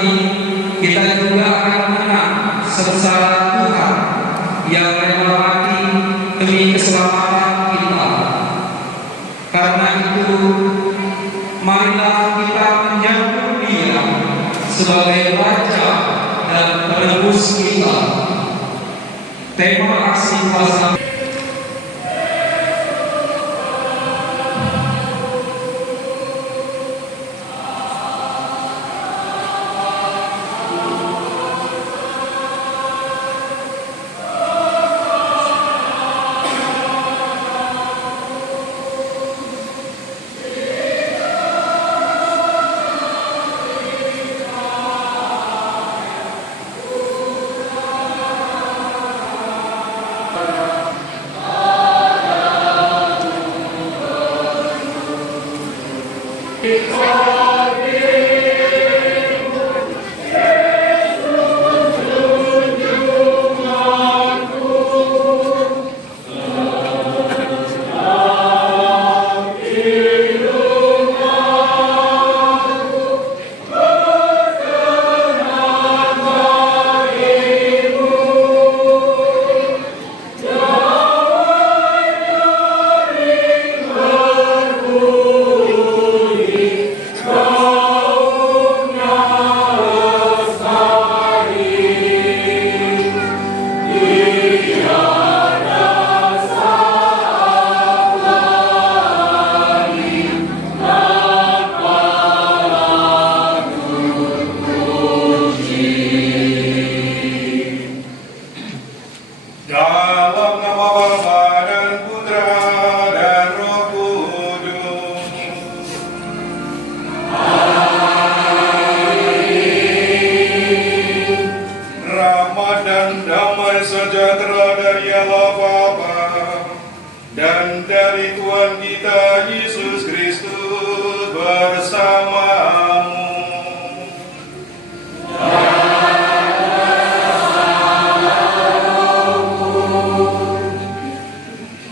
ini kita juga akan mengenang sengsara Tuhan yang rela mati demi keselamatan kita. Karena itu, marilah kita menjamu Dia sebagai Raja dan Penebus kita. Tema aksi kuasa dan dari Tuhan kita Yesus Kristus bersamamu.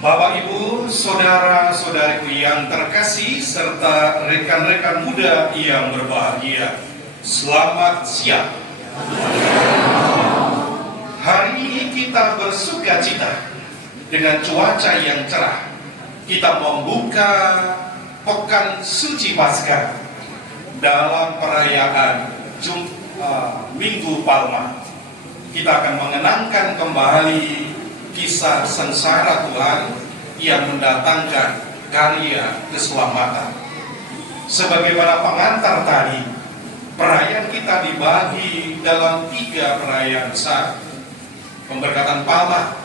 Bapak Ibu, saudara-saudariku yang terkasih serta rekan-rekan muda yang berbahagia, selamat siang. Hari ini kita bersuka cita dengan cuaca yang cerah. Kita membuka Pekan Suci Paskah dalam perayaan Minggu Palma. Kita akan mengenangkan kembali kisah sengsara Tuhan yang mendatangkan karya keselamatan. Sebagaimana pengantar tadi, perayaan kita dibagi dalam 3 perayaan besar. Pemberkatan Palma,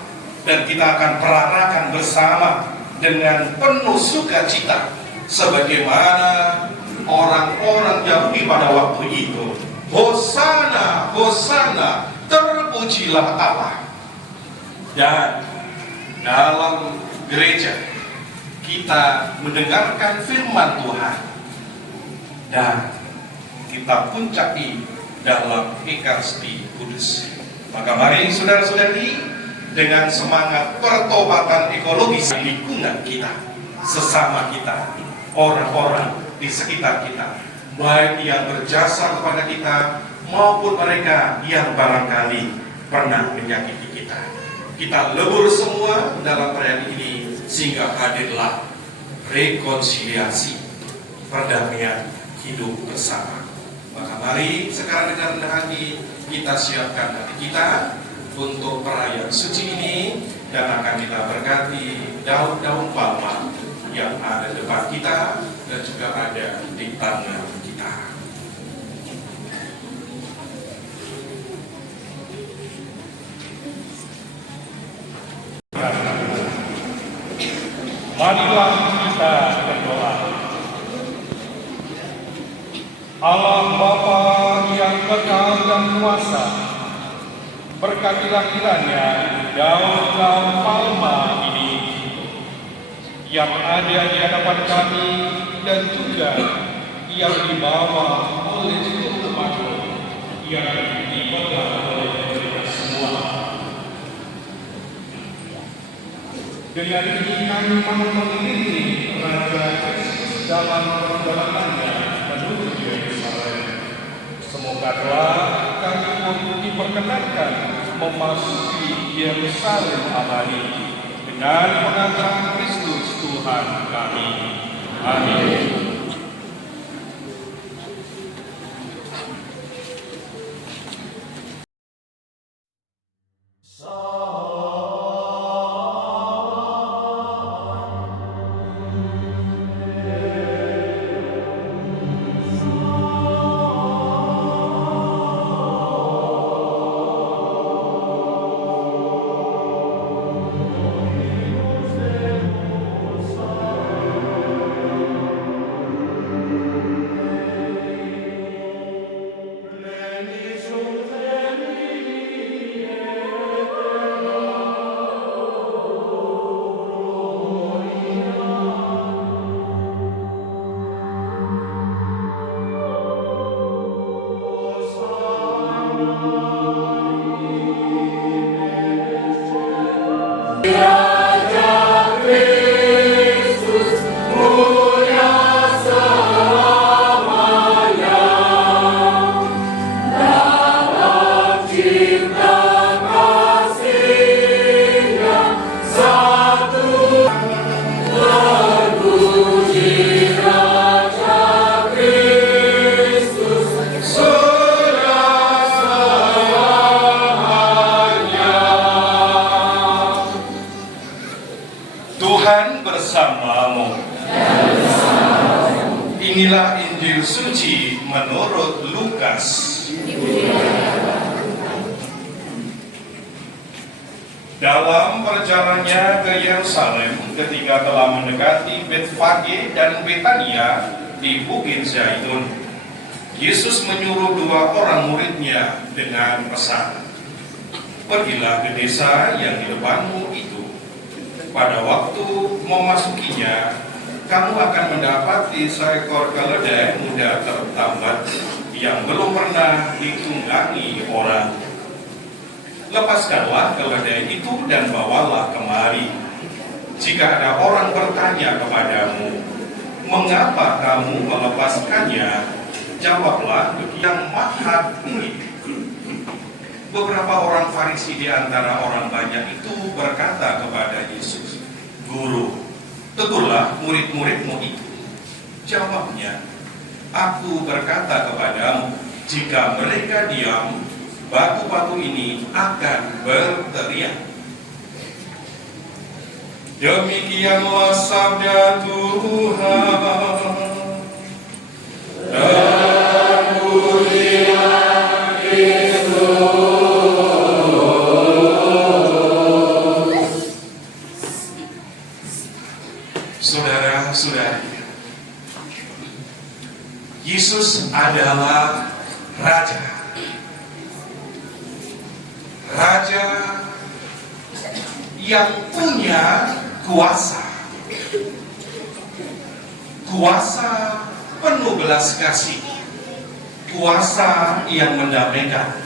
dan kita akan perarakan bersama dengan penuh sukacita sebagaimana orang-orang Yahudi pada waktu itu. Hosana, Hosana, terpujilah Allah. Dan dalam gereja kita mendengarkan firman Tuhan dan kita puncaki dalam Ekaristi Kudus. Maka mari saudara-saudari, dengan semangat pertobatan ekologis lingkungan kita, sesama kita, orang-orang di sekitar kita, baik yang berjasa kepada kita maupun mereka yang barangkali pernah menyakiti kita. Kita lebur semua dalam perayaan ini sehingga hadirlah rekonsiliasi, perdamaian hidup bersama. Maka mari sekarang dengan rendah hati kita siapkan hati kita untuk perayaan suci ini, dan akan kita berkati daun-daun palma yang ada di depan kita dan juga ada di tangan kita. Marilah kita berdoa. Allah Bapa yang kekal dan kuasa, berkatilah kiranya daun-daun palma ini yang ada di hadapan kami dan juga yang dibawa oleh seluruh umat yang dipegang oleh kita semua. Dengan ini kami mau mengikuti Raja Kristus dalam perjalanannya menuju Yerusalem. Semogalah kami pun diperkenankan memasuki Yerusalem abadi dengan pengantaran Kristus Tuhan kami. Amin. Tuhan bersamamu. Inilah Injil suci menurut Lukas. Dalam perjalanannya ke Yerusalem, ketika telah mendekati Betfage dan Betania di Bukit Zaitun, Yesus menyuruh 2 orang muridnya dengan pesan, "Pergilah ke desa yang di depanmu itu. Pada waktu memasukinya, kamu akan mendapati seekor keledai muda tertambat yang belum pernah ditunggangi orang. Lepaskanlah keledai itu dan bawalah kemari. Jika ada orang bertanya kepadamu, mengapa kamu melepaskannya? Jawablah, yang maha ini." Beberapa orang Farisi di antara orang banyak itu berkata kepada Yesus, "Guru, tegurlah murid-muridmu itu." Jawabnya, "Aku berkata kepadamu, jika mereka diam, batu-batu ini akan berteriak." Demikianlah sabda Tuhan. Saudara-saudari, Yesus adalah Raja. Raja yang punya kuasa. Kuasa penuh belas kasih. Kuasa yang mendamaikan.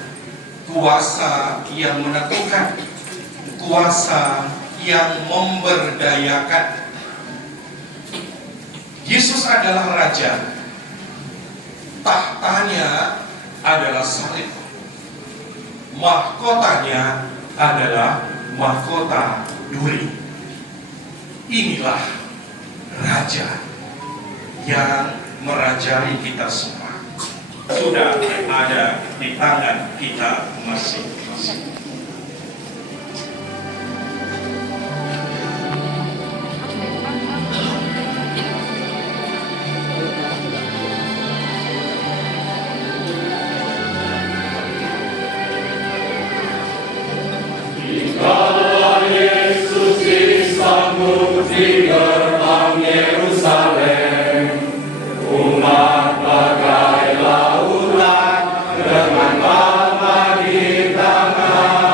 Kuasa yang meneguhkan. Kuasa yang memberdayakan. Yesus adalah Raja. Tahtanya adalah salib. Mahkotanya adalah mahkota duri. Inilah Raja yang merajai kita semua. Sudah ada di tangan kita masing-masing. Dengan Bapa di tangan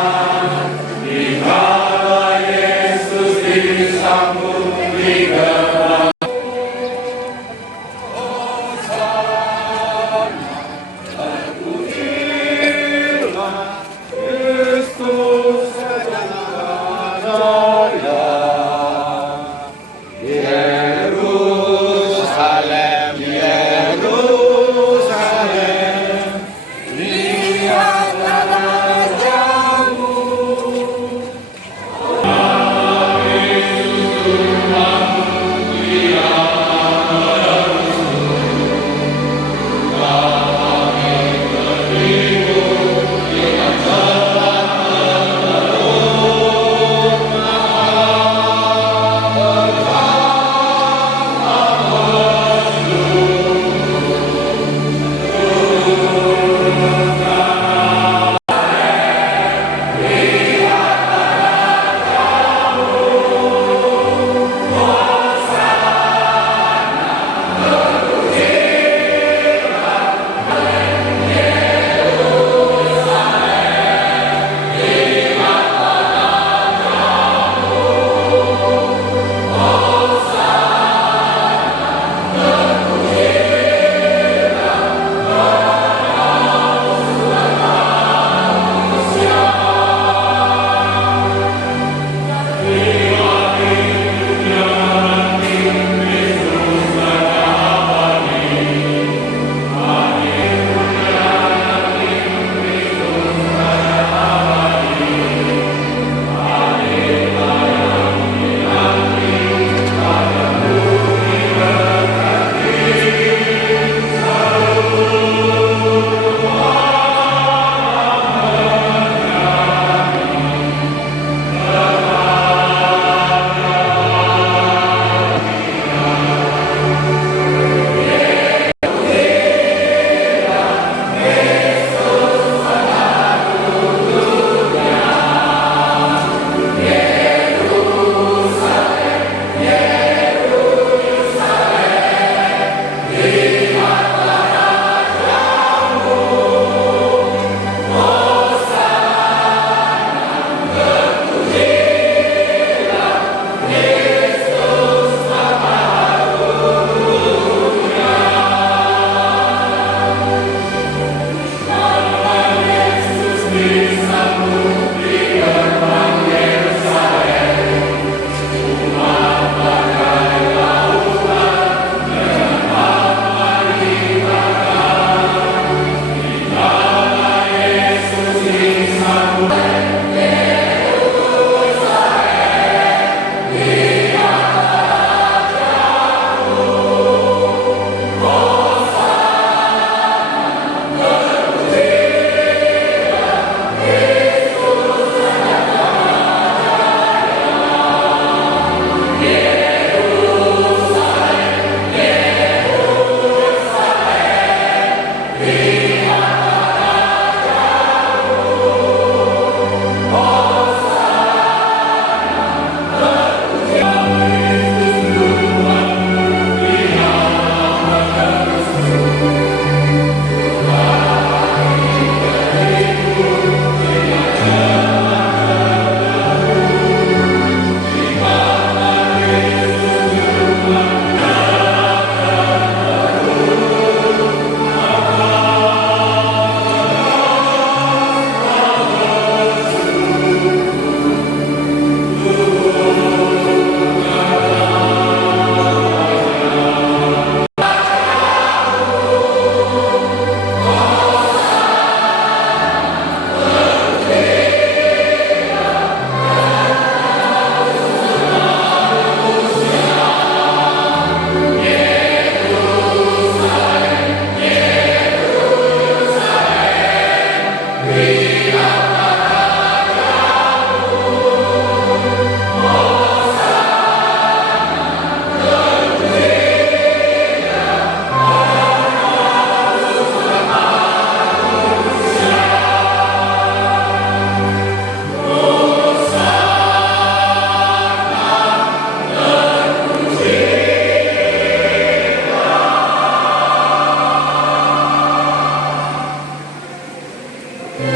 Allah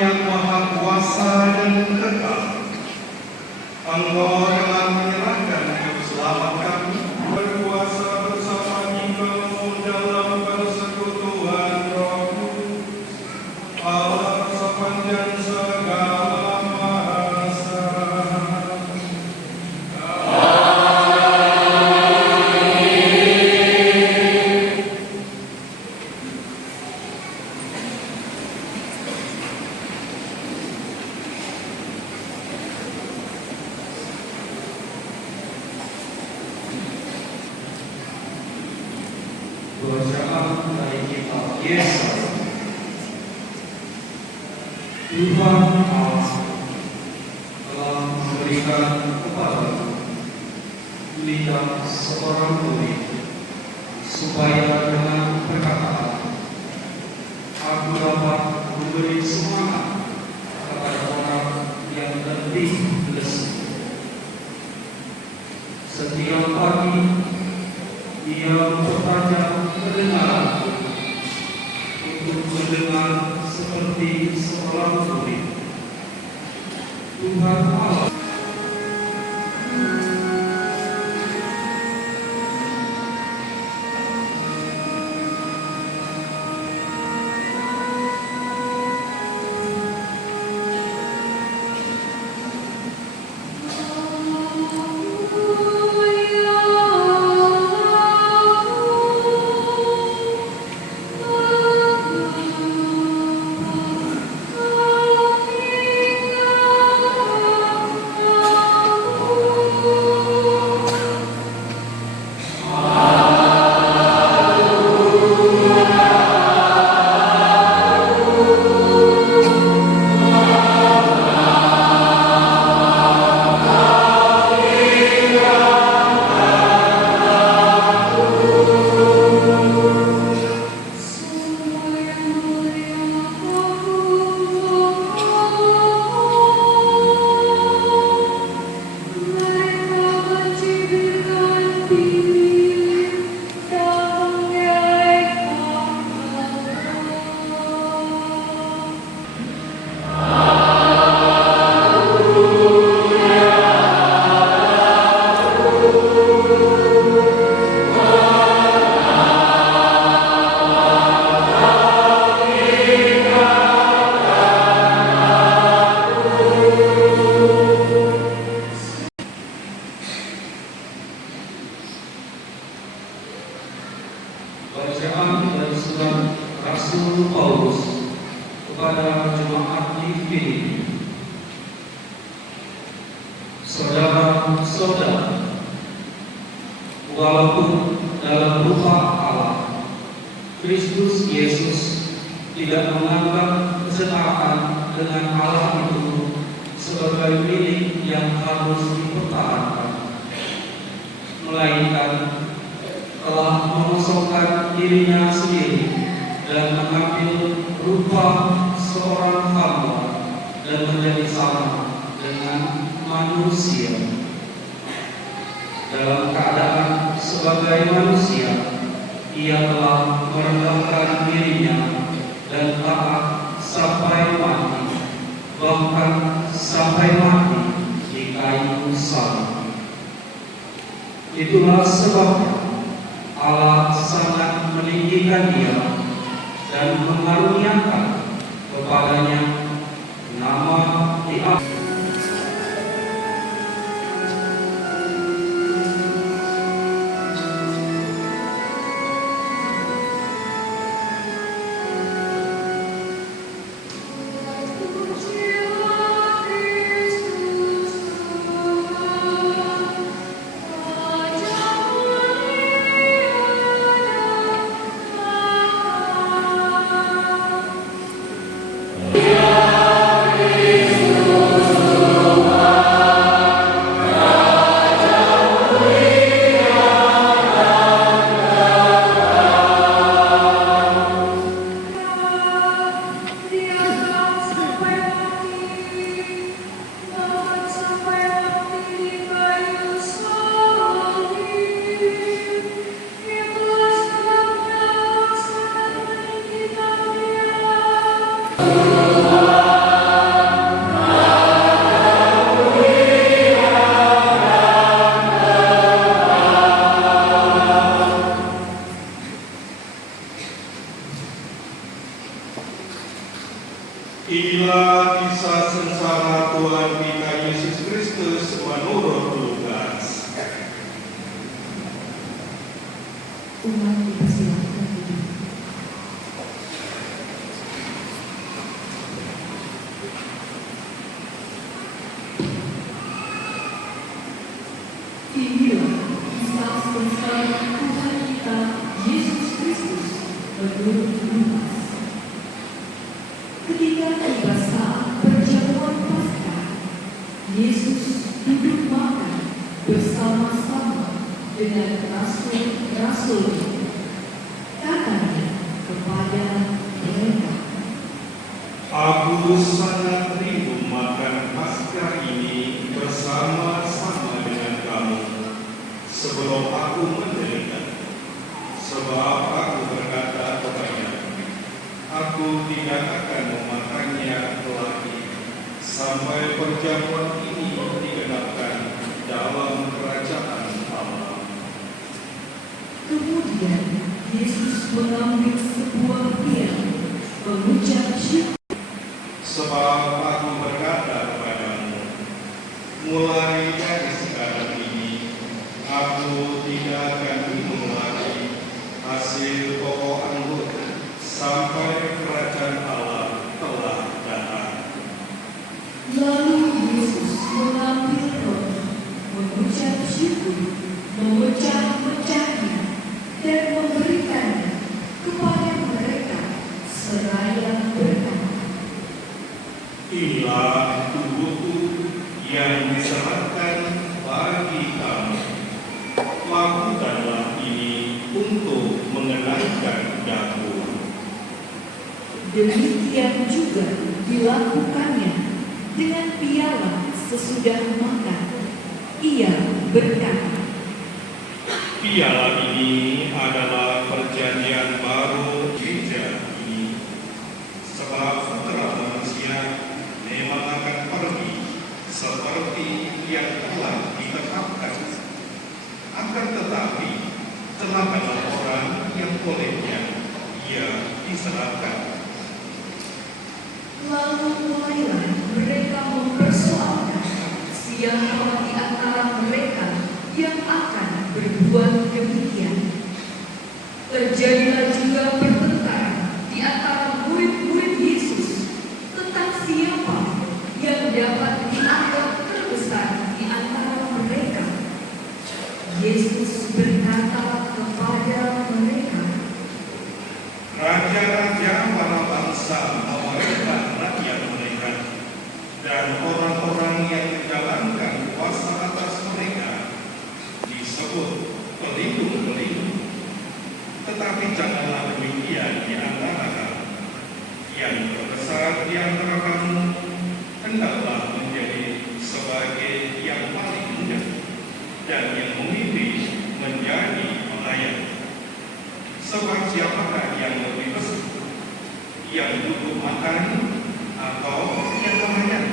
yang Maha Kuasa dan kekal, Engkau telah menyerahkan hidup selamat kami, berkuasa bersama Engkau dalam persekutuan Roh Kudus, Allah sepanjang segala masa. Bacaan dari kitab Yesaya. Tuhan Allah telah memberikan kepada lidah seorang murid supaya dengan perkataan aku dapat memberi semangat kepada orang yang letih lesu. Setiap pagi ia mempertajam pendengaran untuk mendengar seperti seorang murid. Tuhan Allah Bacaan dari surat Rasul Paulus kepada jemaat di Filipi. Saudara-saudara, walaupun dalam rupa Allah, Kristus Yesus tidak menganggap kesetaraan dengan Allah itu sebagai milik yang harus dipertahankan, melainkan telah mengosongkan dirinya sendiri dan mengambil rupa seorang hamba dan menjadi sama dengan manusia. Dalam keadaan sebagai manusia, ia telah merendahkan dirinya dan taat sampai mati, bahkan sampai mati di kayu salib. Itulah sebabnya Allah sangat meninggikan dia dan mengaruniakan kepadanya nama di atas Yeah. Umat dipersilakan duduk. Inilah kisah tentang Tuhan kita Yesus Kristus menurut Lukas. Ketika tiba saat perjamuan Paskah, Yesus duduk makan bersama-sama dengan rasul-rasul. Katanya kepada mereka, Aku sangat rindu makan Paskah ini bersama-sama dengan kamu sebelum aku menderita. Sebab aku berkata kepada, aku tidak akan memakannya lagi sampai perjamuan ini digenapkan dalam kerajaan Allah. kemudian Yesus mengambil sebuah piala, mengucap syukur. Sebab aku berkata kepadamu, mulai dari sekarang ini, aku tidak akan minum lagi hasil pokok anggur sampai kerajaan Allah telah datang. Lalu Yesus mengambil roti, mengucap syukur, memecah-mecahnya, dan memberikannya kepada mereka seraya berkata, Inilah tubuhku yang diserahkan bagi kamu. Lakukanlah ini untuk mengenangkan aku. demikian juga dilakukannya dengan piala sesudah makan. Ia berkata, Piala ini adalah perjanjian baru gereja ini. Sebab Putra Manusia memang akan pergi seperti yang telah ditetapkan. Akan tetapi celakalah orang yang olehnya ia diserahkan. lalu mulailah mereka mempersoalkan siapa di antara mereka yang akan berbuat demikian. Terjadilah juga pertengkaran di antara murid-murid Yesus tentang siapa yang dapat dianggap terbesar di antara mereka. Yesus berkata kepada mereka, Raja-raja para bangsa memerintah rakyat mereka, dan orang-orang yang menjalankan kuasa atas mereka disebut pelindung-pelindung. Tetapi janganlah demikian di antara kamu. Yang terbesar di antara kamu hendaklah menjadi sebagai yang paling muda, dan yang memimpin menjadi pelayan. Sebab siapakah yang lebih besar, yang duduk makan atau yang pelayan?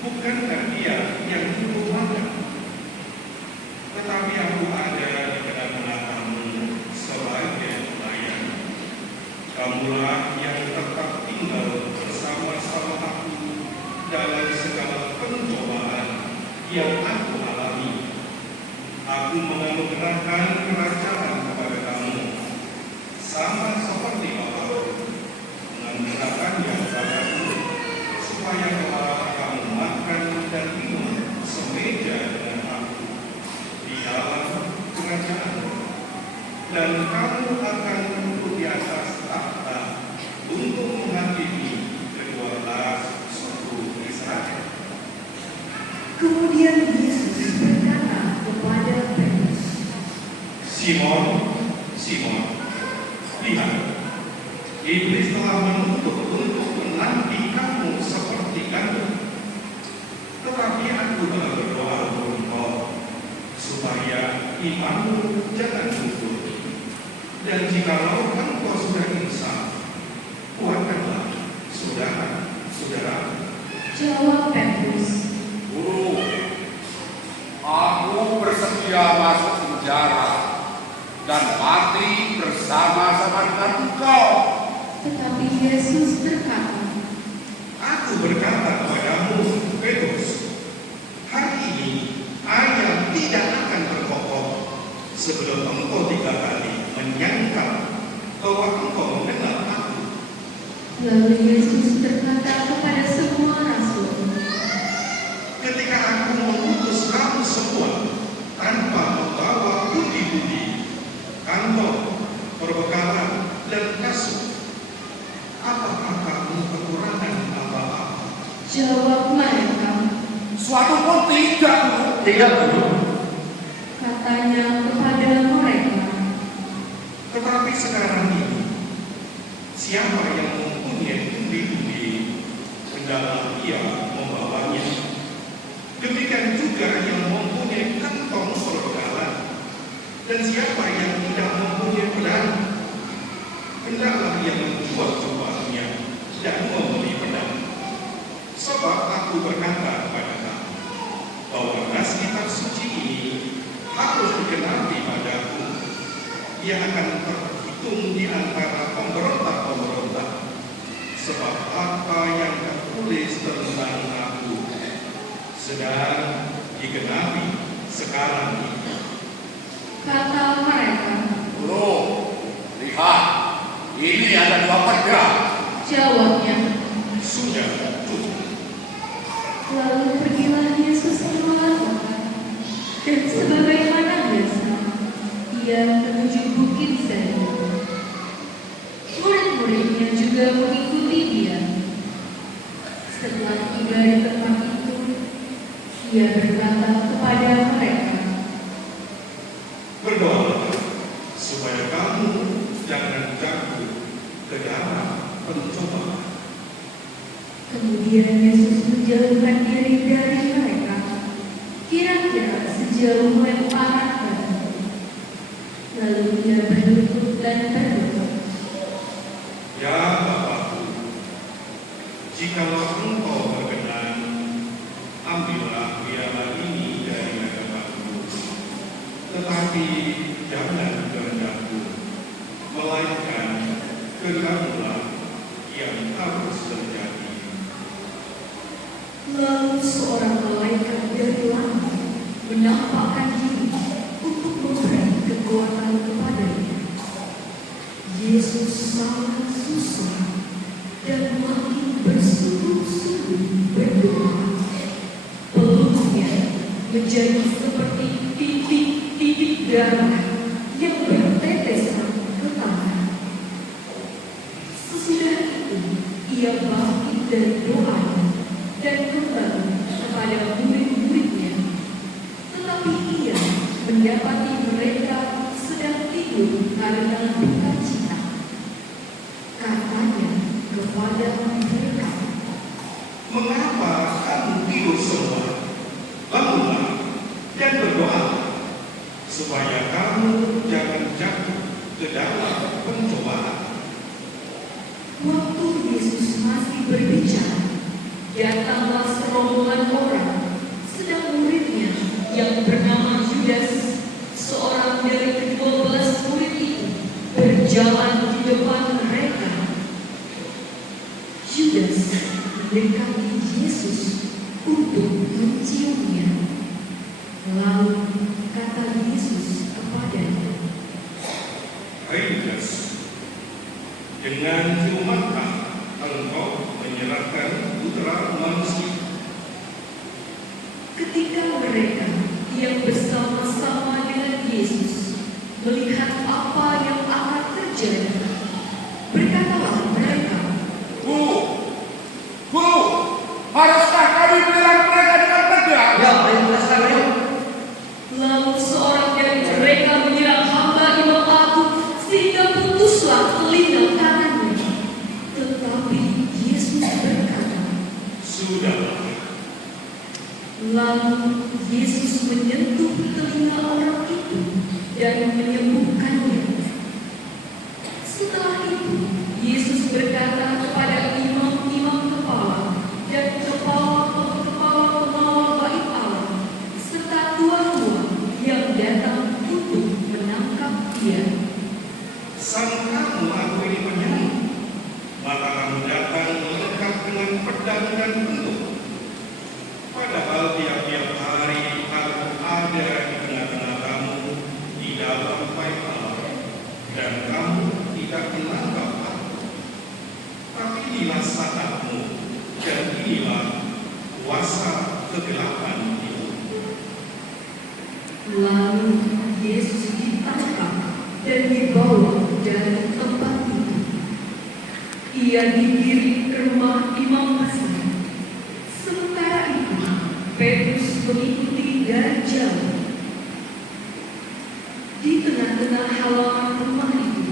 Bukankah dia yang duduk makan? Tetapi aku ada di tengah-tengah kamu sebagai pelayan. Kamulah yang tetap tinggal bersama-sama aku dalam segala pencobaan yang aku alami. Aku menganugerahkan kerajaan kepada kamu, sama seperti Bapa menganugerahkannya kepadaku, supaya kamu makan dan minum semeja dengan aku di dalam kerajaan, dan kamu akan duduk di atas takhta untuk menghakimi kedua belas suku Israel. kemudian Yesus berkata kepada Petrus, Simon, Simon, lihat, iblis telah menuntut untuk menanti kamu seperti gandum. Tetapi aku telah berdoa untuk engkau, supaya imanmu jangan luntur. Dan jikalau engkau sudah insaf, kuatkanlah saudara-saudara. jawab Petrus, Guru, aku bersedia masuk penjara dan mati bersama-sama dengan engkau. tetapi Yesus berkata, Aku berkata kepadamu, Petrus, hari ini ayam tidak akan berkokok sebelum engkau 3 kali menyangkal bahwa engkau mengenal aku. Lalu Yesus berkata kepada semua rasul, Ketika aku mengutus kamu semua tanpa membawa budi-budi, kantong, perbekalan, dan kasut, apakah kamu kekurangan apa-apa? jawab mereka. Suatu pun tidak, Guru. Tidak, Guru. Katanya kepada mereka, Tetapi sekarang ini, siapa yang mempunyai budi-budi, hendaklah ia membawanya. Demikian juga yang mempunyai kantong perbekalan, dan siapa yang tidak mempunyai pedang, hendaklah ia menjual jubahnya dan membeli pedang. Sebab aku berkata kepada kamu, bahwa nas kitab suci ini harus digenapi padaku. Ia akan terhitung di antara pemberontak-pemberontak, sebab apa yang tertulis tentang aku sedang digenapi sekarang ini. kata mereka. Guru, lihat, ini ada 2 pedang. Jawabnya, Sudah cukup. lalu pergilah Yesus keluar kota, dan sebagaimana biasa, ia menuju Bukit Zaitun. Murid-muridnya juga mengikuti dia. Setelah tiba di tempat itu, ia berkata kepada mereka, Berdoalah supaya kamu jangan jatuh ke dalam pencobaan. Kemudian Yesus menjauhkan diri dari mereka, kira-kira sejauh lemparan batu. Lalu ia berlutut dan berdoa, Ya Bapakku, jikalau engkau berkenan, ambillah piala ini dari hadapanku. Tetapi jangan kehendakku, melainkan kehendakmu yang harus terjadi. lalu seorang malaikat dari langit menampakkan diri untuk memberi kekuatan kepadanya. Yesus sangat susah dan makin bersungguh-sungguh berdoa. Peluknya menjadi seperti titik-titik darah yang bertetesan ke tanah. Sesudah itu, ia bangkit dari doanya dan kembali kepada murid-muridnya. Tetapi ia mendapati mereka sedang tidur karena duka cita. Katanya kepada mereka, Mengapa kamu tidur semua? Bangunlah dan berdoa, supaya kamu jangan jatuh ke dalam pencobaan. waktu Yesus masih berbicara, datanglah serombongan orang, sedang muridnya yang bernama Yudas, seorang dari ke-12 murid itu, berjalan di depan mereka. Yudas mendekati Yesus untuk menciumnya. Lalu kata Yesus kepadanya, Hai Yudas, dengan ciumankah engkau menyerahkan putra manusia? ketika mereka yang bersama-sama dengan Yesus melihat apa yang akan terjadi, berkatalah mereka, Guru, haruskah kami menyerang mereka dengan pedang? Ya, ayo lepaskan, ayo. lalu seorang dari mereka menyerang hamba imam agung sehingga putuslah telinga kanannya. Tetapi Yesus berkata, Sudahlah, lalu Yesus menyentuh telinga orang itu dan menyembuhkannya. Setelah itu, Yesus berkata kepada imam-imam kepala dan kepala-kepala pengawal bait Allah serta tua-tua yang datang untuk menangkap dia. sang kamu aku ini penyembuh, maka kamu datang melengkap dengan pedang dan bentuk. Padahal tiap-tiap hari aku ada di tengah-tengah kamu di dalam Ia digiring ke rumah imam besar. Sementara itu, Petrus mengikuti dari jauh. Di tengah-tengah halaman rumah itu,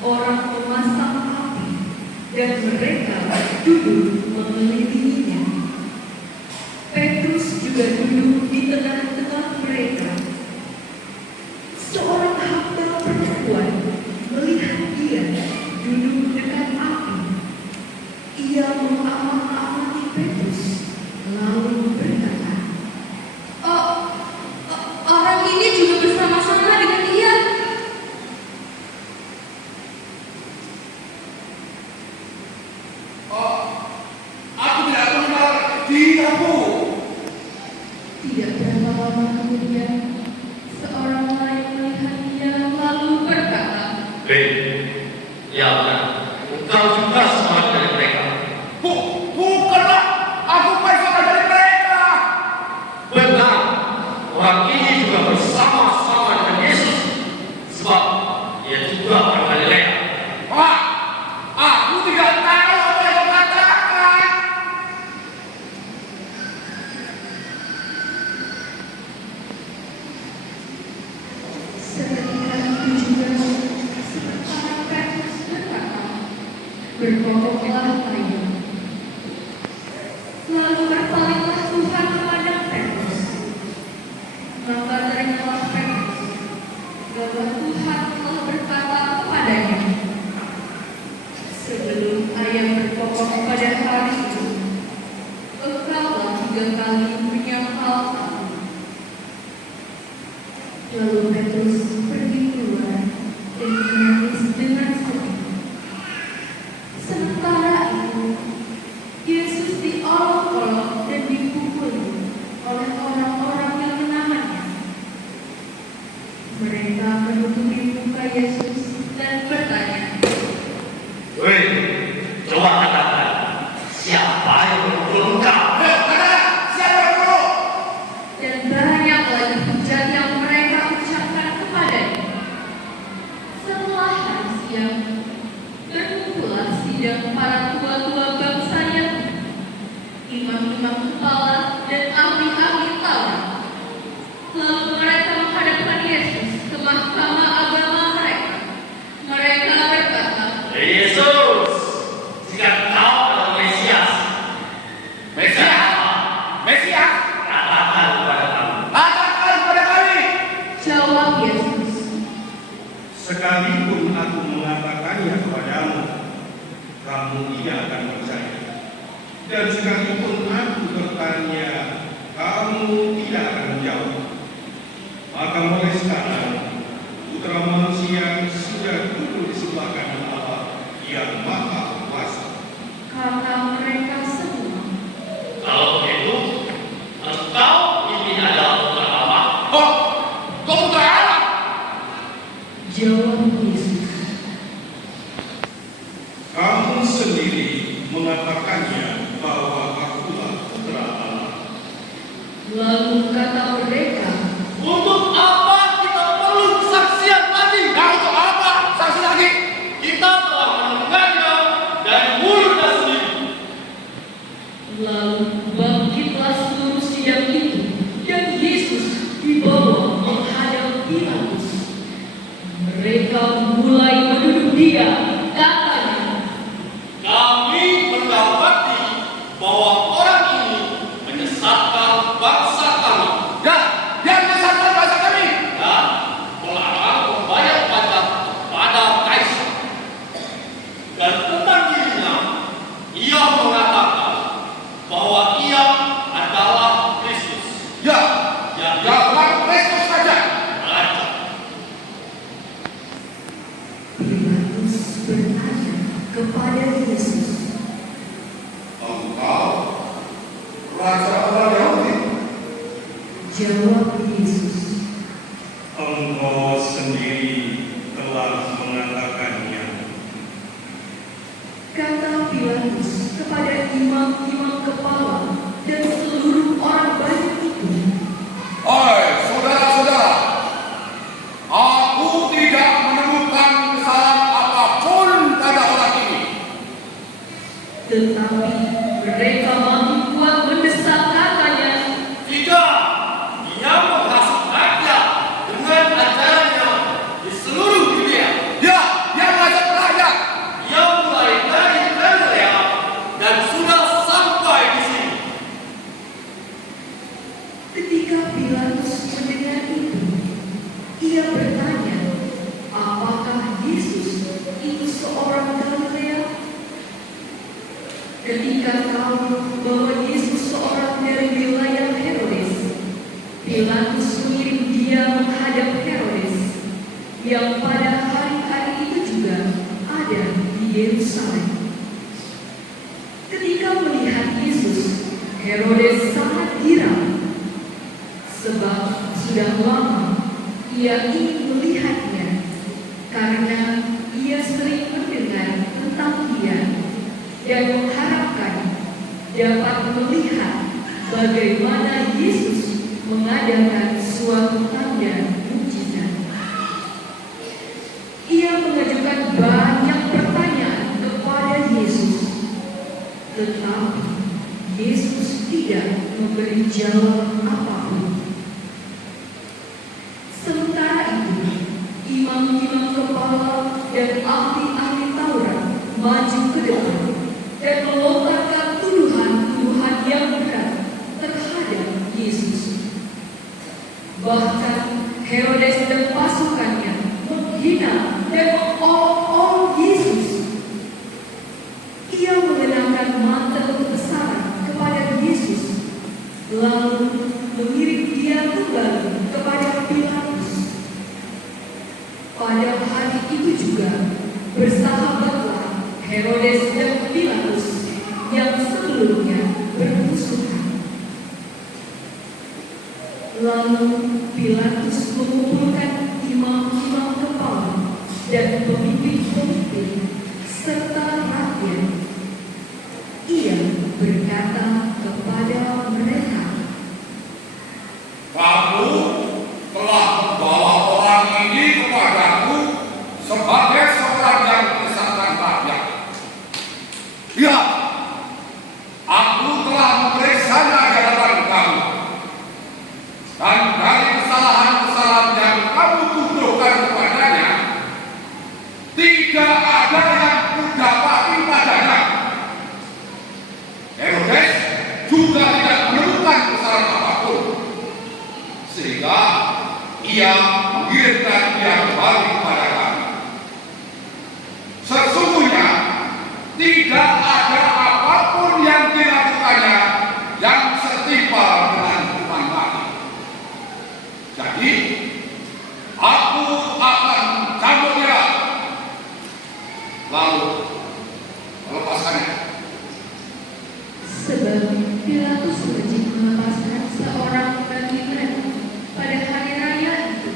orang memasang api dan mereka duduk mengelilinginya. Petrus juga duduk di tengah-tengah mereka. Seorang hamba perempuan melihat dia duduk dekat api. Ia mengamati Petrus, lalu berkata, orang ini juga bersama-sama dengan dia. Aku tidak mengenal dia, Bu. Tidak berapa lama kemudian, seorang lain melihat dia lalu berkata, Ya benar, engkau juga sama dari mereka. Bukanlah. Aku bukan dari mereka. Benar, orang ini juga bersama-sama dengan Yesus, sebab ia juga orang Galilea. Aku tidak tahu apa yang kau katakan. seketika itu juga sementara Petrus berkata, berkokoklah ayam. Lalu berpalinglah Tuhan kepada Petrus. Maka teringatlah Petrus bahwa Tuhan telah berkata kepadanya, sebelum ayam berkokok pada hari itu, engkaulah 3 kali menyangkal aku. Lalu Petrus pergi keluar dan menangis dengan sedih. Sementara itu, Yesus diolok-olok dan dipukul oleh orang-orang yang menahannya. Mereka menutupi muka Yesus dan bertanya, Woi, coba katakan, siapa yang memukul engkau? Siapa dulu? dan banyak lagi hujat yang mereka ucapkan kepadanya. Setelah hari siang, berkumpullah sidang para tua-tua bangsa Yahudi, imam-imam kepala dan ahli-ahli Taurat. Lalu mereka menghadapkan Yesus ke mahkamah agama mereka. Mereka berkata, Yesus, jika kau adalah Mesias, Mesias. katakan kepada kami. Katakan kepada kami. jawab Yesus, Sekalipun aku mengatakannya kepadamu, kamu tidak akan percaya. Dan sekalipun aku bertanya, kamu tidak akan menjawab. Maka mulai sekarang, Putra Manusia sudah duduk di sebelah kanan Allah yang Maha Kuasa. kata mereka semua. Kalau begitu, engkau ini adalah putra Allah. Kau putra Allah. Jawab Yesus, Kamu sendiri mengatakannya bahwa akulah Putra Allah. lalu kata mereka, Untuk apa kita perlu kesaksian lagi? Nah, untuk apa saksi lagi? Kita telah mendengarnya dari mulutnya sendiri. lalu bangkitlah seluruh sidang itu, dan Yesus dibawa menghadap Pilatus. Mereka mulai menuduh dia, katanya, Kami mendapati bahwa orang ini menyesatkan bangsa kami Ya, dia menyesatkan bahasa kami. dan melarang membayar pajak pada kaisar. Dan tentang dirinya, ia mengatakan bahwa ia adalah Kristus, Ya, yang Tuhan Kristus saja. raja. Pilatus bertanya kepada Yesus, Engkau raja orang Yahudi. jawab Yesus, Engkau sendiri telah mengatakannya. kata Pilatus kepada imam-imam kepala dan seluruh orang banyak itu. Saudara-saudara, aku tidak menemukan kesalahan apapun pada orang ini. Tetapi mereka makin kuat mendesak katanya. Tidak, dia menghasut rakyat dengan ajarannya di seluruh dunia. Dia mengajak rakyat. Dia mulai dari Galilea dan sudah sampai di sini. Ketika Pilatus mendengar itu, ia bertanya, apakah Yesus itu seorang Galilea? Ketika tahu bahwa Yesus seorang dari wilayah Herodes, Pilatus mengirim dia menghadap Herodes, yang pada hari-hari itu juga ada di Yerusalem. Ketika melihat Yesus, Herodes sangat girang, sebab sudah lama ia ingin melihatnya, karena ia sering mendengar tentang dia dan mengharapkan dapat melihat bagaimana Yesus mengadakan suatu tanda mukjizat. Ia mengajukan banyak pertanyaan kepada Yesus, tetapi Yesus tidak memberi jawaban apapun. Sementara itu, imam-imam kepala dan ahli-ahli Taurat maju ke depan dan melontarkan tuduhan-tuduhan yang berat terhadap Yesus. Bahkan Herodes dan pasukannya menghina dan mengolok-olok Yesus. Ia mengenakan mantel kebesaran kepada Yesus, lalu mengirim dia kembali kepada Pilatus. Pada hari itu juga bersahabatlah Herodes dan Pilatus yang sebelumnya bermusuhan. Lalu Pilatus mengumpulkan imam-imam kepala dan pemimpin-pemimpin serta rakyat. Ia berkata kepada mereka, Kamu telah membawa orang ini kepadaku sebagai seorang yang menyesatkan rakyat. Lihat, aku telah memeriksanya di hadapan kamu. Dan dari kesalahan-kesalahan yang kamu tuduhkan kepadanya, tidak ada yang kudapati padanya. Herodes juga tidak menemukan kesalahan apapun, sehingga ia mengirimkan dia kembali kepada kami. Sesungguhnya tidak ada apapun yang dilakukannya yang setimpal dengan hukuman mati. Jadi aku akan cabut dia, lalu melepaskannya. sebab Pilatus wajib melepaskan seorang bagi mereka pada hari raya itu.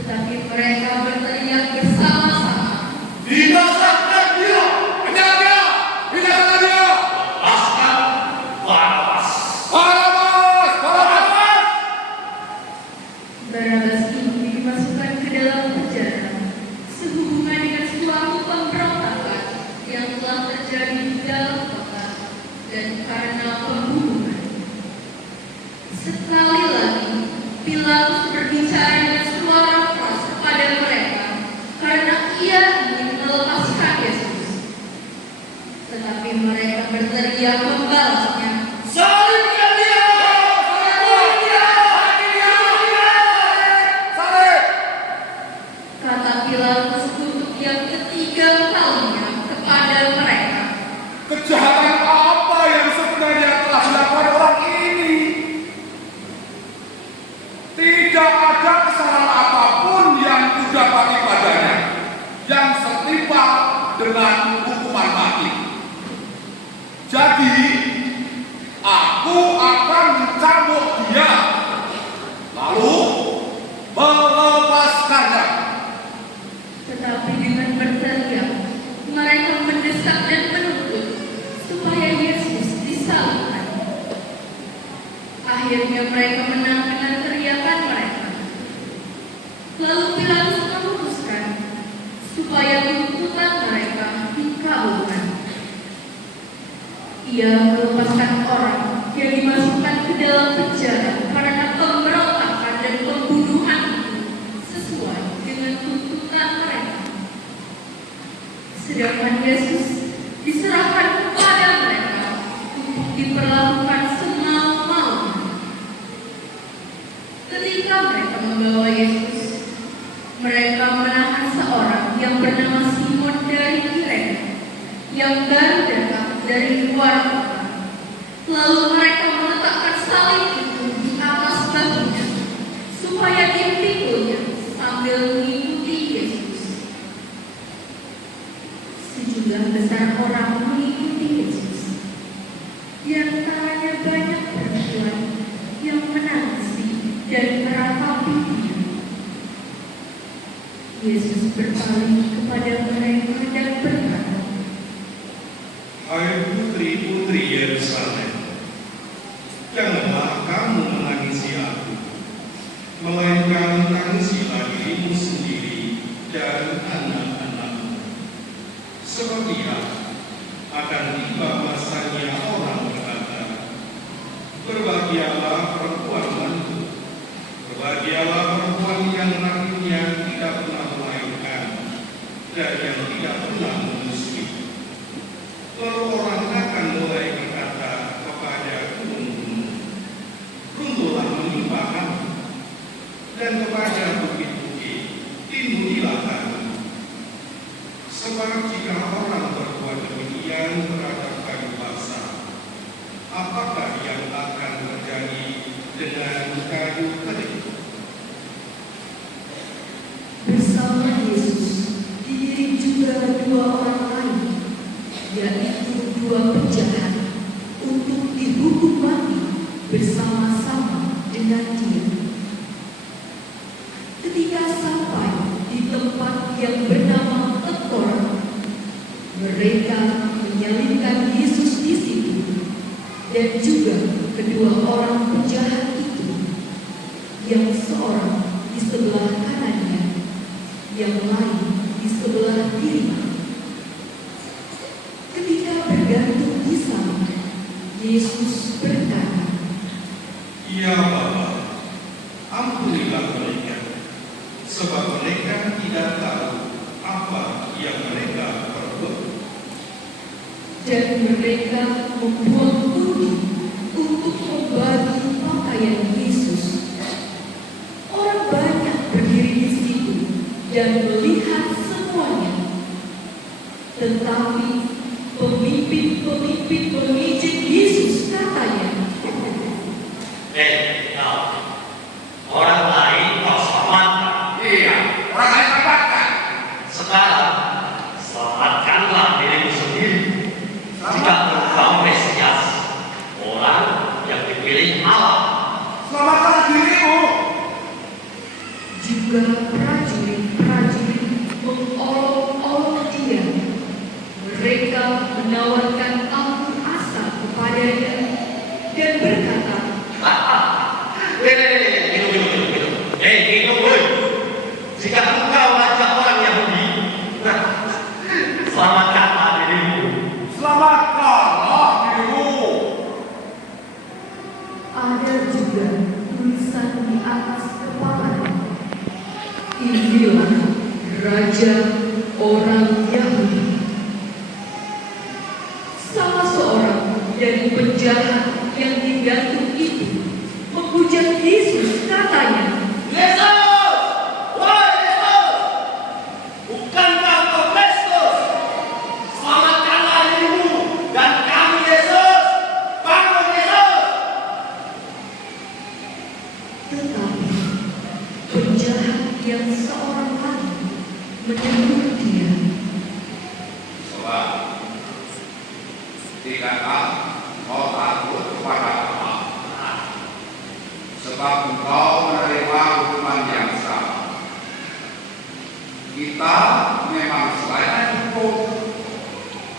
Tetapi mereka berteriak bersama-sama, Binasakan dia! Binasakan dia! Lepaskan Barabas! Barabas! Barabas ini dimasukkan ke dalam penjara sehubungan dengan suatu pemberontakan yang telah terjadi di dalam kota dan karena pembunuhan. Sekali lagi, Pilatus berbicara dengan suara keras kepada mereka karena ia ingin melepaskan Yesus. Tetapi mereka berteriak membalasnya, Salibkan dia! kata Pilatus untuk yang ketiga kalinya kepada mereka. Kejahatan apa yang sebenarnya telah dilakukan orang ini? Tidak ada kesalahan apapun yang kudapati padanya yang setimpal dengan hukuman mati. Jadi aku akan mencambuk dia, lalu melepaskannya. Tetapi dengan berteriak, mereka mendesak dan menuntut supaya Yesus disalibkan. Akhirnya mereka menang dengan teriakan mereka. Lalu Pilatus memutuskan supaya tuntutan mereka dikabulkan. Ia melepaskan orang yang dimasukkan ke dalam penjara karena pemberontakan dan pembunuhan itu sesuai dengan tuntutan mereka. Sedangkan Yesus diserahkan kepada mereka untuk diperlakukan semalam-malam. Ketika mereka membawa Yesus, mereka menahan seorang yang bernama Simon dari Kirene yang baru datang dari luar kota. Lalu mereka meletakkan salib itu di atas bahunya supaya dia pikunya sambil mengikuti Yesus. Sejumlah besar orang mengikuti Yesus. Di antaranya banyak perempuan yang menangisi dan meratapi dia. Yesus berpaling kepada mereka dan berkata, Hai putri-putri Yerusalem, janganlah kamu menangisi aku, melainkan tangisilah dirimu sendiri dan anak-anakmu. Sebab akan tiba masanya orang berkata, berbahagialah perempuan mantu, berbahagialah perempuan yang lakinya tidak pernah melahirkan dan yang tidak pernah menyusui. Lalu orang akan mulai berkata kepada gunung-gunung, runtuhlah menimpa kami, dan kepada bukit-bukit, timbunilah kami. Sebab jika orang berbuat demikian terhadap kayu basah, apakah yang akan terjadi dengan kayu kering? bersama Yesus diiring juga dua orang lain, yaitu dua penjahat, untuk dihukum mati bersama-sama dengan dia. Ketika sampai di tempat yang bernama Tekor, mereka menyalibkan Yesus di situ, dan juga kedua orang penjahat itu, yang seorang di sebelah kanannya, yang lain di sebelah kirinya. Ketika bergantung di sana, Yesus berkata, Ya Bapa, ampunilah mereka, sebab mereka tidak tahu apa yang mereka perbuat. dan mereka membuang budi untuk membagi pakaian Yesus. Orang banyak berdiri di situ dan melihat semuanya. Tetapi pemimpin-pemimpin mengejek Yesus, katanya, Orang lain kau selamatkan. Iya, orang lain selamatkan. Sekarang selamatkanlah dirimu sendiri. Jika engkau Mesias, orang yang dipilih Allah. Selamatkan dirimu. juga prajurit-prajurit mengolok-olok dia. Mereka menawarkan ampun asa kepadanya dan berkata, Minum. Jika engkau ajak orang Yahudi, selamatkanlah dirimu. Selamatkanlah dirimu. ada juga tulisan di atas kepalanya, Inilah Raja orang Yahudi. Salah seorang dari penjahat yang digantung itu menghujat Yesus, katanya, Yesus! Wahai Yesus! Bukankah kau Kristus? Selamatkanlah dirimu dan kami, Yesus! Bangun, Yesus! tetapi penjahat yang seorang lain menegur dia, Sebab tidakkah kau takut kepada Allah? Sebab engkau menerima hukuman yang sama. Kita memang selain hukum,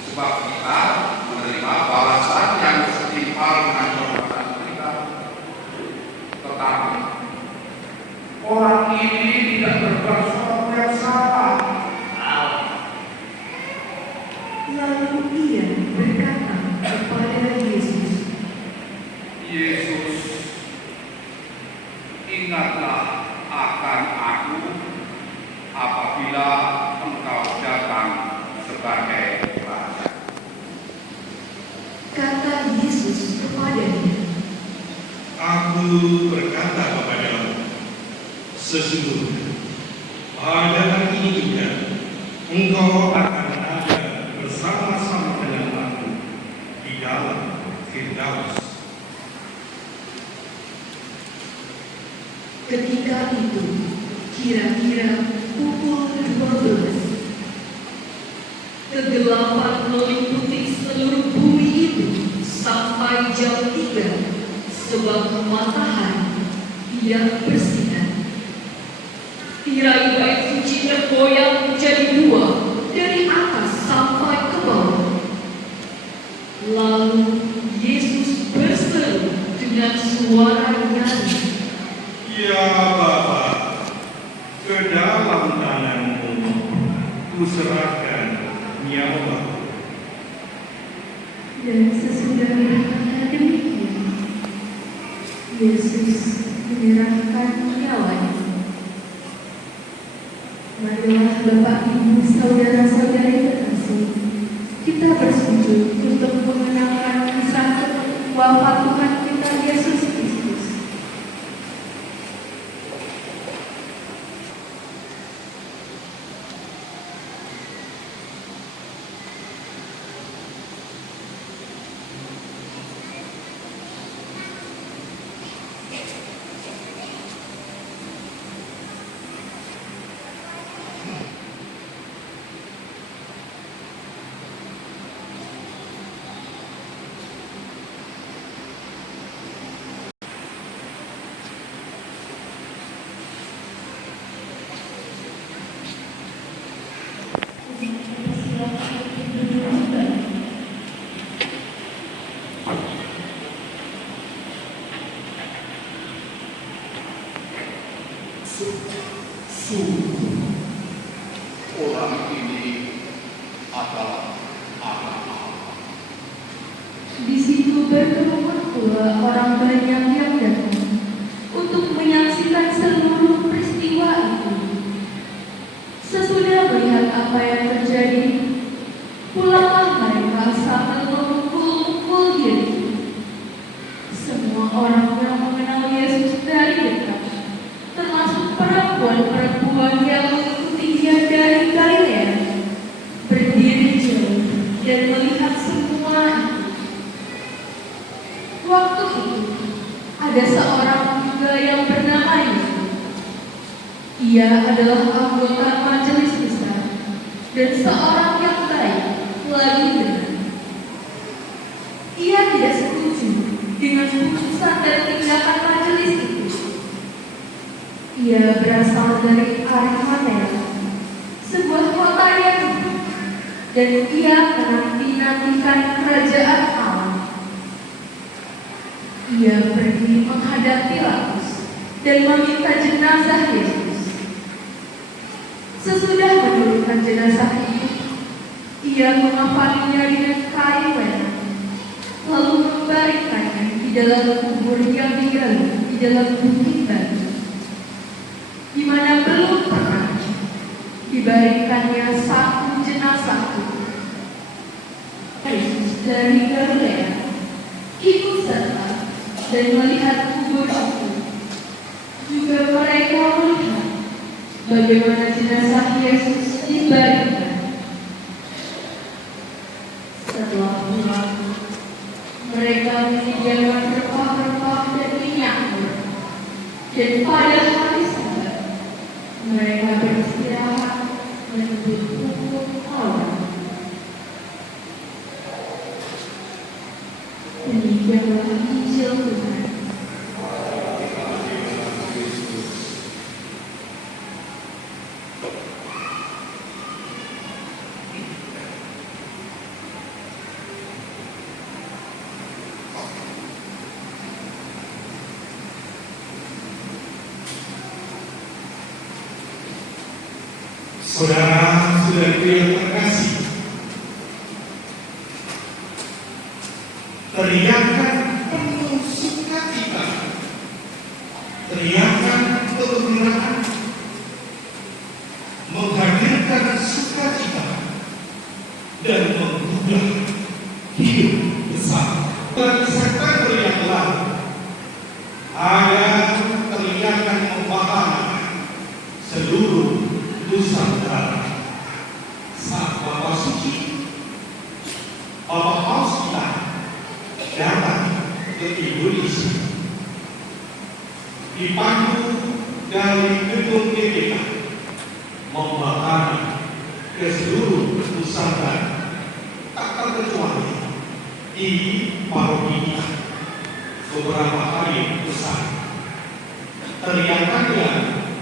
sebab kita menerima balasan yang setimpal dengan perbuatan kita. Tetapi orang ini tidak berbuat sesuatu yang salah. lalu ia berkata kepada Aku berkata kepadamu, sesungguhnya pada hari ini juga engkau akan ada bersama-sama dengan aku di dalam Firdaus. Ketika itu, kira-kira pukul 12, kegelapan meliputi seluruh bumi itu sampai jam 3, sebab matahari tidak bersinar. Tirai bait suci tergoyang menjadi 2 dari atas sampai ke bawah. Lalu Yesus berseru dengan suara nyaring, Ya Bapa, ke dalam tangan-Mu kuserahkan nyawaku. dan sesudah berkata demikian, Yesus menyerahkan nyawanya. Marilah Bapak, Ibu, saudara-saudari terkasih, kita bersujud untuk mengenangkan kisah wafat Tuhan kita Yesus Kristus. Orang ini adalah anak Allah. Di situ berkerumun pula orang banyak yang datang untuk menyaksikan seluruh peristiwa itu. Sesudah melihat apa yang terjadi, pulanglah mereka sambil memukul-mukul diri. Semua orang yang mengenal Yesus dari dekat, termasuk perempuan-perempuan yang mengikuti Dia dari Galilea, berdiri jauh dan melihat semua itu. Waktu itu, ada seorang juga yang bernama Yusuf. Ia adalah anggota majelis besar dan seorang yang baik, lagi benar. Ia tidak setuju dengan putusan dan tindakan majelis itu. Ia berasal dari Arimatea, sebuah kota Yahudi, dan ia menanti-nantikan kerajaan Allah. Ia pergi menghadap Pilatus dan meminta jenazah Yesus. Sesudah menurunkan jenazah itu, ia mengapaninya dengan kain merah, lalu membaringkannya di dalam kubur yang digali di dalam bukit batu, di mana belum pernah dibaringkannya satu jenazah pun. Yesus dari Galilea ikut serta dan melihat kubur itu. Juga mereka melihat bagaimana jenazah Yesus dibaringkan. Setelah pulang, mereka menyediakan rempah-rempah dan minyak murah. Dan pada hari Sabat, mereka beristirahat menunggu pukul awal. Demikianlah Injil Tuhan. Saudara-saudariku yang terkasih, teriakan penuh sukacita, teriakan kegembiraan menghadirkan sukacita dan menggugah hidup besar. Dan September yang lalu Nusantara. Saat Bapak Suci, Bapak Paus kita datang ke Indonesia, dipandu dari gedung GBK, membakar ke seluruh Nusantara, tak terkecuali di paroki kita. Beberapa hari besar, teriakannya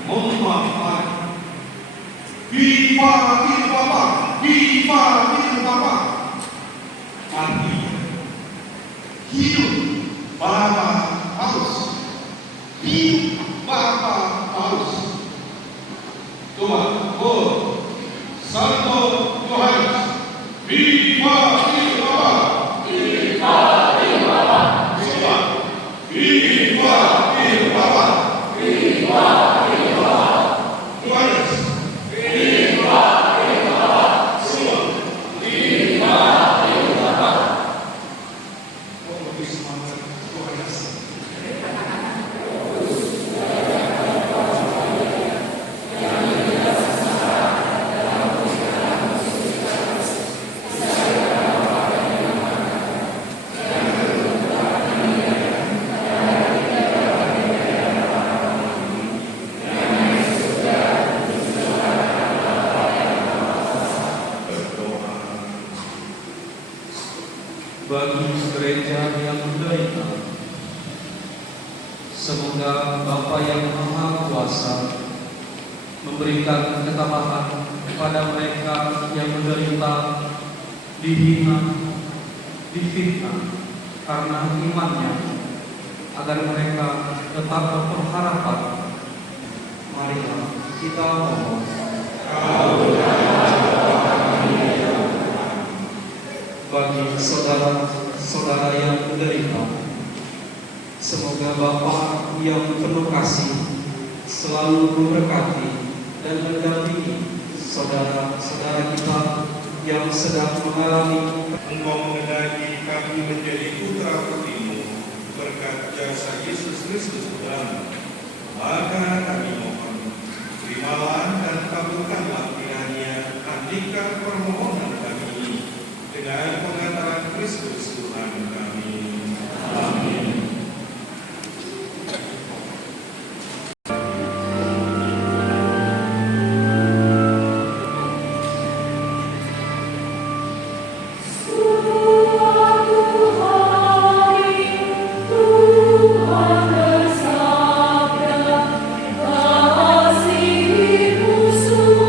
membakar Viva Il Papa, Viva Il Papa. Artinya hidup Bapak Paus, hidup Bapak Paus. Tuhan, Santo Yohanes, Viva Il Papa, Viva Il Papa, Viva Il Papa, Viva Il Papa, Yohanes, Viva Il Papa, semua, Viva Il Papa. Oh, lebih semangat Yohanes. Bagi gereja yang menderita, semoga Bapa yang Maha Kuasa memberikan ketabahan kepada mereka yang menderita, dihina, difitnah karena imannya, agar mereka tetap berpengharapan. Mari kita mohon. Bagi saudara-saudara yang menderita, semoga Bapa yang penuh kasih selalu memberkati dan mendampingi saudara-saudara kita yang sedang mengalami. Engkau mengenai kami menjadi putra putrimu berkat jasa Yesus Kristus dalam. Maka kami mohon, terimalah dan kabulkanlah kiranya andika permohonan kami ini dengan pengantaran Kristus Tuhan kami. Amin. Kasih musuh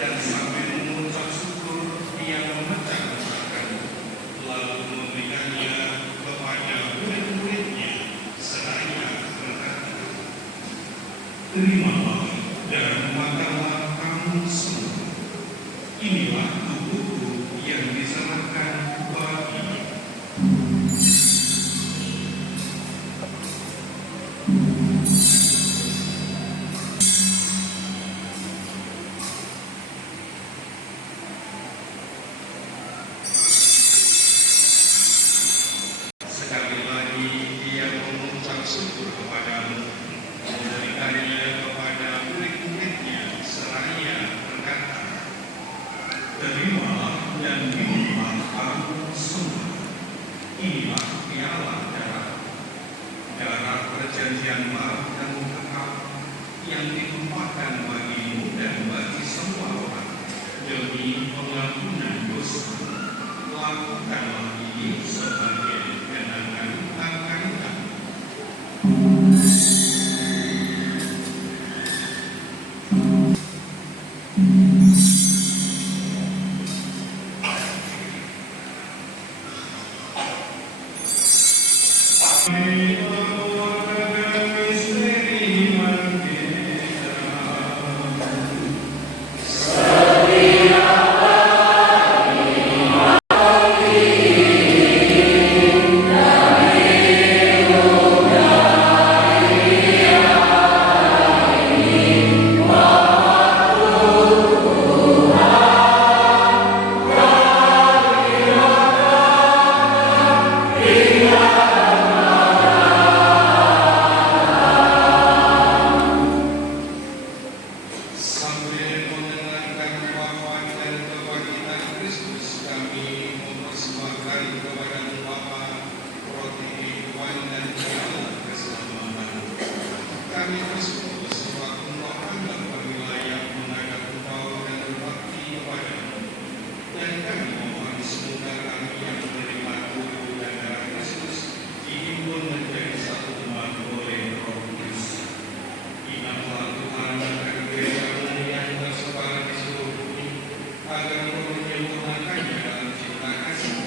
dan sambil mengucap syukur dia memecah-mecahkan, lalu memberikannya kepada murid-muridnya seraya berkata, "Terimalah dan makanlah kamu semua. Inilah tubuhku yang diserahkan bagimu." Sekali lagi dia mengucap syukur kepadamu, memberikannya kepada murid-muridnya seraya berkata, "Terimalah dan minumlah kamu semua. Inilah piala darah perjanjian baru dan kekal yang ditumpahkan bagimu dan bagi semua orang demi pengampunan dosa. Lakukanlah ini sebagai kenangan akan kami." Sambil mendengarkan wafat dan kebangkitan Kristus, kami mempersembahkan kepadamu Bapa roti kehidupan dan piala keselamatan. Kami bersyukur sebab Engkau anggap kami layak menghadap Engkau dan berbakti kepadamu. Dan kami mohon semoga kami yang menerima tubuh dan darah Kristus dihimpun menjadi satu umat oleh Roh Kudus. Ingatlah Tuhan akan gereja-Mu yang tersebar di seluruh bumi, agar Kau menyempurnakannya dalam cinta kasih,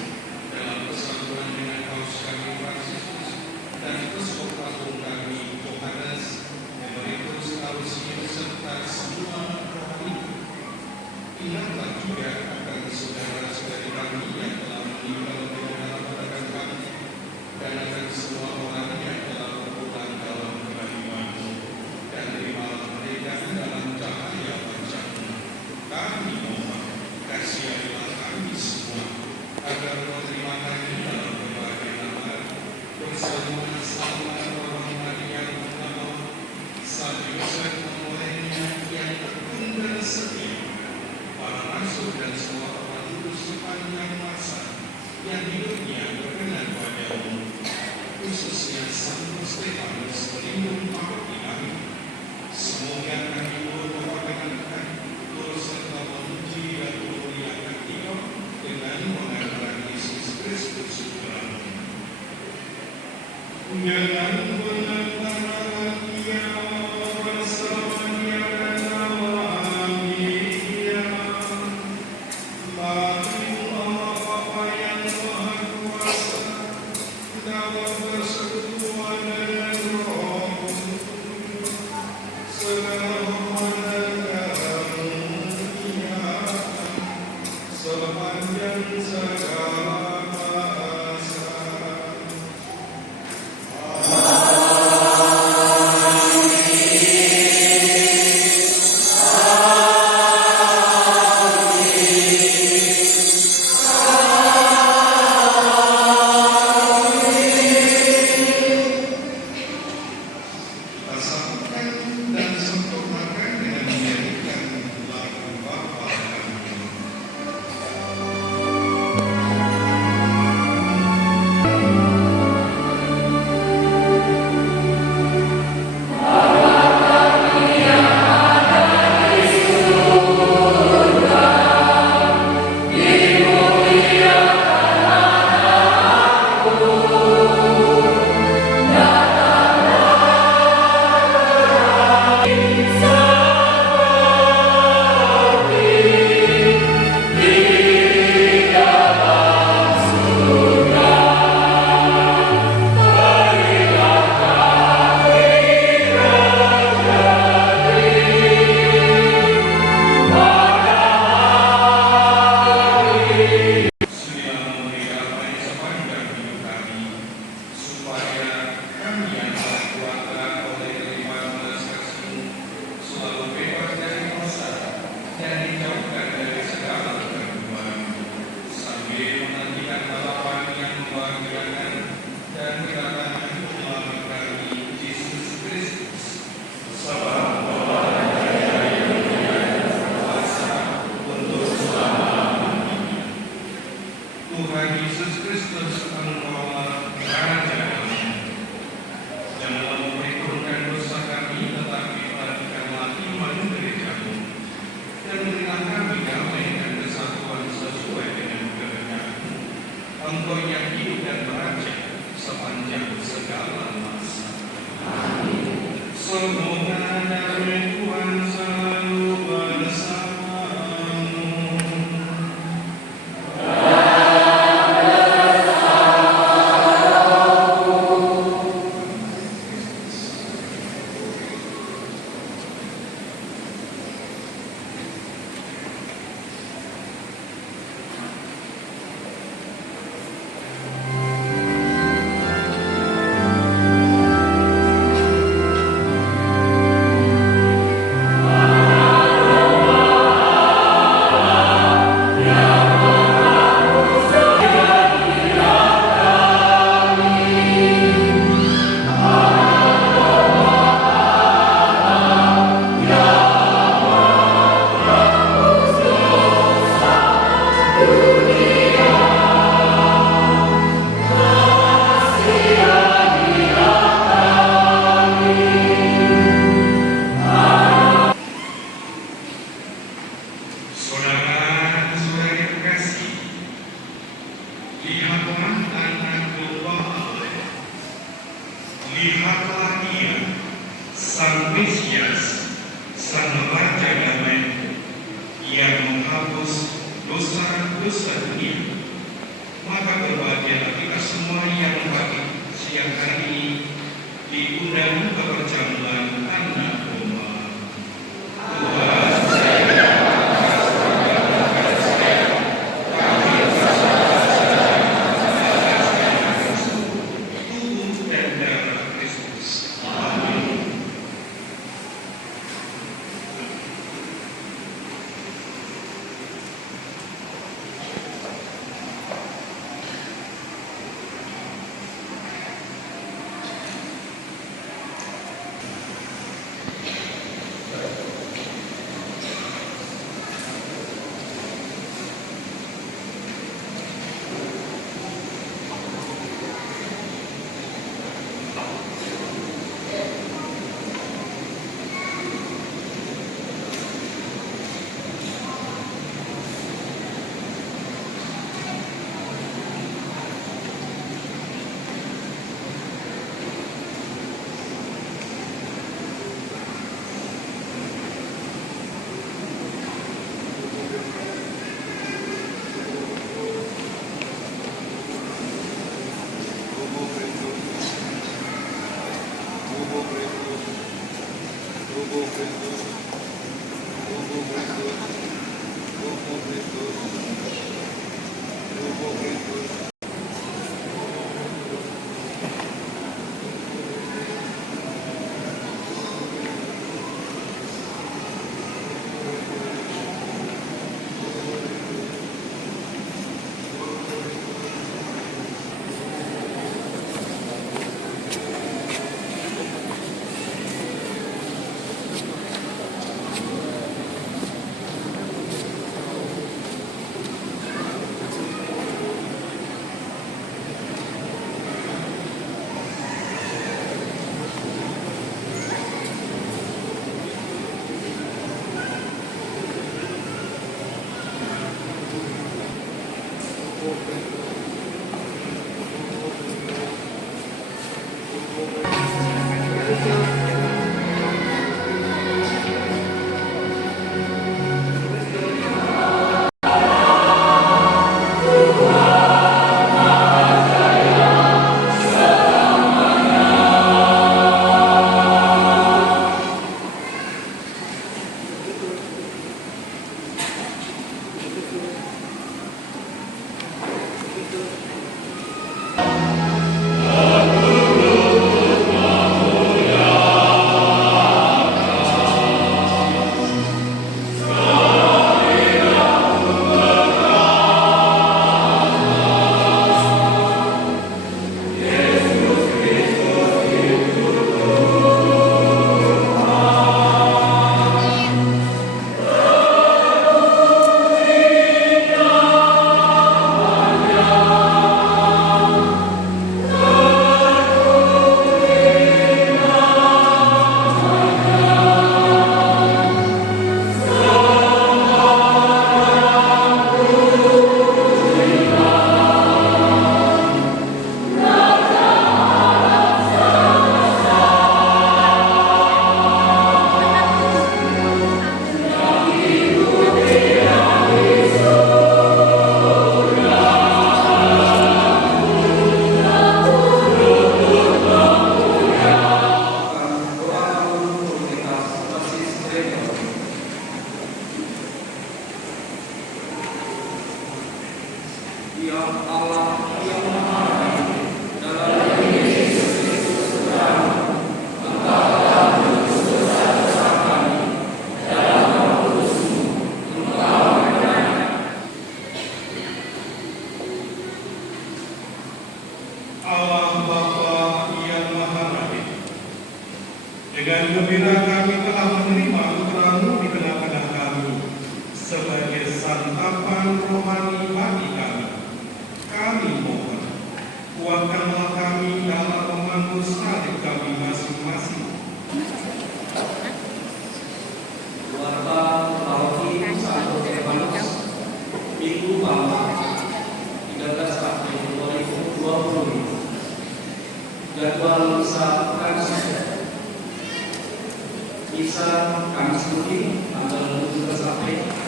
dalam persatuan dengan Paus kami Fransiskus dan Uskup Agung kami Yohanes, Emeritus Tarusius serta semua roh itu. Ingatlah juga akan saudara-saudari kami yang telah meninggal dunia dalam kami, dan akan semua orang yang telah berpulang dalam kebaikan-Mu, dan terimalah mereka dalam cahaya wajah-Mu. Kami mohon, kasihanilah kami semua, agar menerima kami dalam berbagai nama, bersama sama Roh Maria Bunda, Sang Yosef memulainya yang tekun dan setia, para rasul dan semua orang kudus sepanjang masa yang hidupnya berkenan padamu, khususnya Santo Stefanus pelindung parti kami. Semoga kami berdoa turut serta memuji dan memuliakan Dia dengan mengatakan Yesus Kristus Tuhan. Dengan menantang Dia bersama Dia dan nama Dia, bagi Allah Bapa yang Maha Kuasa, dalam persekutuan dengan Roh Kudus, segala hormat dan dan dijauhkan dari segala kegangguan, sambil menantikan balapan yang membahagiakan dan kedatangan Tuhan kami Yesus Kristus. Sebab Tuhan Yesus Kristus Engkaulah Raja kami. Janganlah memperhitungkan dosa kami, tetapi perhatikanlah iman gereja-Mu dan berilah kami damai dan kesatuan sesuai dengan kehendak-Mu. Engkau yang hidup dan beraja sepanjang segala masa. Amin. Semoga damai Tuhan selalu bersamamu. Saudara-saudari terkasih, lihatlah anak domba Allah. Lihatlah Dia, Sang Mesias, Sang Raja Damai, yang menghapus dosa-dosa dunia. Maka berbahagialah kita semua yang hadir siang hari ini diundang ke perjamuan anak domba. Tubuh dan darah Kristus. Amin. yang Allah yang Maha Baik, dalam diri Yesus Kristus Tuhan, Engkau telah menebus dosa-dosa kami, dalam Roh Kudus-Mu, Engkau benar. Allah Bapa yang Maha Baik, dengan gembira kami telah menerima putra-Mu di tengah-tengah kami sebagai santapan rohani bagi kami. Kami mohon, kuatkanlah kami dalam memangku salib kami masing-masing. Keluarga Paroki Santo Stefanus, Minggu Malam 13 April 2020. Jadwal misa Kamis. Misa Kamis Putih tanggal 17 April.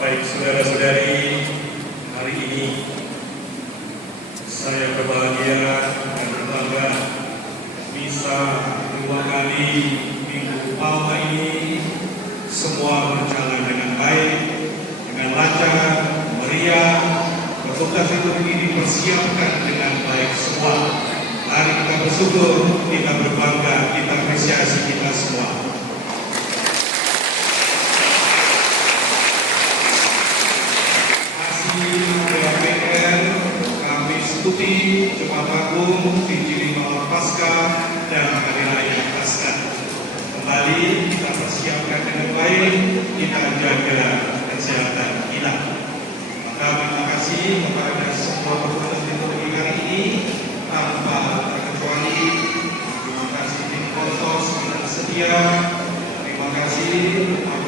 Baik saudara-saudari, hari ini saya berbahagia dan berbangga bisa 2 kali Minggu Palma ini semua berjalan dengan baik, dengan lancar, meriah. Bertugas liturgi dipersiapkan dengan baik semua. Mari kita bersyukur, kita berbangga, kita apresiasi kita semua. Kamis Putih, Jumat Agung, Injil Malam Paskah, dan Hari Raya Paskah. Kembali kita persiapkan dengan baik, kita jaga kesehatan kita. Maka terima kasih kepada semua petugas liturgi hari ini tanpa terkecuali. Terima kasih tim Konsos yang setia. Terima kasih Pak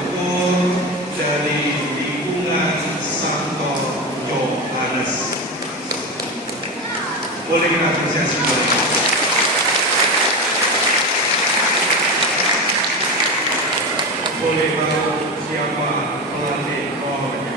dari lingkungan Santo Yohanes. Boleh kita apresiasi dulu. Boleh tahu siapa pelatih rohnya?